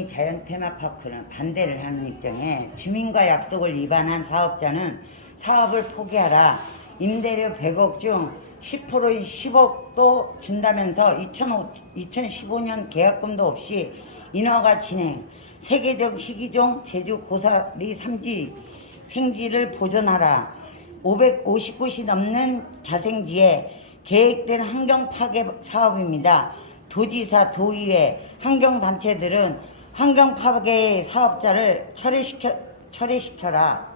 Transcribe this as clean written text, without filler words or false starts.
어린이 자연 테마파크는 반대를 하는 입장에 주민과 약속을 위반한 사업자는 사업을 포기하라. 임대료 100억 중 10%인 10억도 준다면서 2015년 계약금도 없이 인허가 진행. 세계적 희귀종 제주 고사리 삼지 생지를 보존하라. 550곳이 넘는 자생지에 계획된 환경 파괴 사업입니다. 도지사, 도의회, 환경단체들은 환경 파괴 사업자를 철회시켜라.